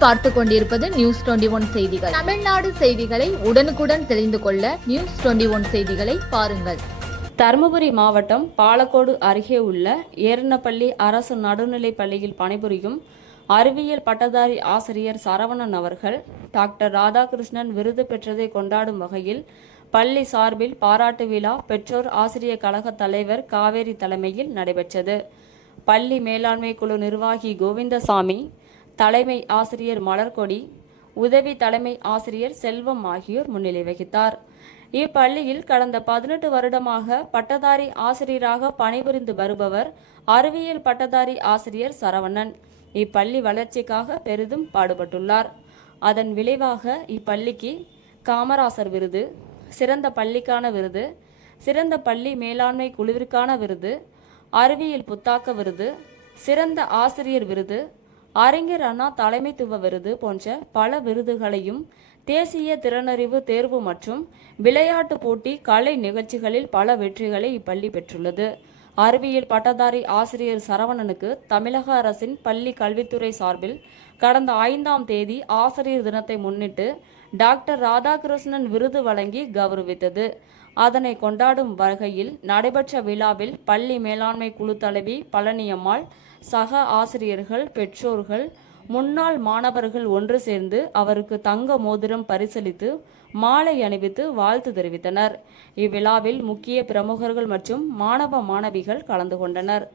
நீங்கள் பார்த்து கொண்டிருப்பது நியூஸ் 21 செய்திகள். தமிழ்நாடு செய்திகளை உடனுக்குடன் தெரிந்து கொள்ள நியூஸ் 21 செய்திகளை பாருங்கள். தருமபுரி மாவட்டம் பாலக்கோடு அருகே உள்ள ஏரணப்பள்ளி அரசு நடுநிலைப் பள்ளியில் பணிபுரியும் அறிவியல் பட்டதாரி ஆசிரியர் சரவணன் அவர்கள் டாக்டர் ராதாகிருஷ்ணன் விருது பெற்றதை கொண்டாடும் வகையில் பள்ளி சார்பில் பாராட்டு விழா பெற்றோர் ஆசிரியர் கழக தலைவர் காவேரி தலைமையில் நடைபெற்றது. பள்ளி மேலாண்மை குழு நிர்வாகி கோவிந்தசாமி, தலைமை ஆசிரியர் மலர்கொடி, உதவி தலைமை ஆசிரியர் செல்வம் ஆகியோர் முன்னிலை வகித்தார். இப்பள்ளியில் கடந்த 18 வருடமாக பட்டதாரி ஆசிரியராக பணிபுரிந்து வருபவர் அறிவியல் பட்டதாரி ஆசிரியர் சரவணன் இப்பள்ளி வளர்ச்சிக்காக பெரிதும் பாடுபட்டுள்ளார். அதன் விளைவாக இப்பள்ளிக்கு காமராசர் விருது, சிறந்த பள்ளிக்கான விருது, சிறந்த பள்ளி மேலாண்மை குழுவிற்கான விருது, அறிவியல் புத்தாக்க விருது, சிறந்த ஆசிரியர் விருது, அறிஞர் அண்ணா தலைமைத்துவ விருது போன்ற பல விருதுகளையும், தேசிய திறனறிவு தேர்வு மற்றும் விளையாட்டு போட்டி கலை நிகழ்ச்சிகளில் பல வெற்றிகளை இப்பள்ளி பெற்றுள்ளது. அறிவியல் பட்டதாரி ஆசிரியர் சரவணனுக்கு தமிழக அரசின் பள்ளி கல்வித்துறை சார்பில் கடந்த 5ஆம் தேதி ஆசிரியர் தினத்தை முன்னிட்டு டாக்டர் ராதாகிருஷ்ணன் விருது வழங்கி கௌரவித்தது. அதனை கொண்டாடும் வகையில் நடைபெற்ற விழாவில் பள்ளி மேலாண்மை குழு தலைவி பழனியம்மாள், சக ஆசிரியர்கள், பெற்றோர்கள், முன்னாள் மாணவர்கள் ஒன்று சேர்ந்து அவருக்கு தங்க மோதிரம் பரிசளித்து மாலை அணிவித்து வாழ்த்து தெரிவித்தனர். இவ்விழாவில் முக்கிய பிரமுகர்கள் மற்றும் மாணவ மாணவிகள் கலந்து கொண்டனர்.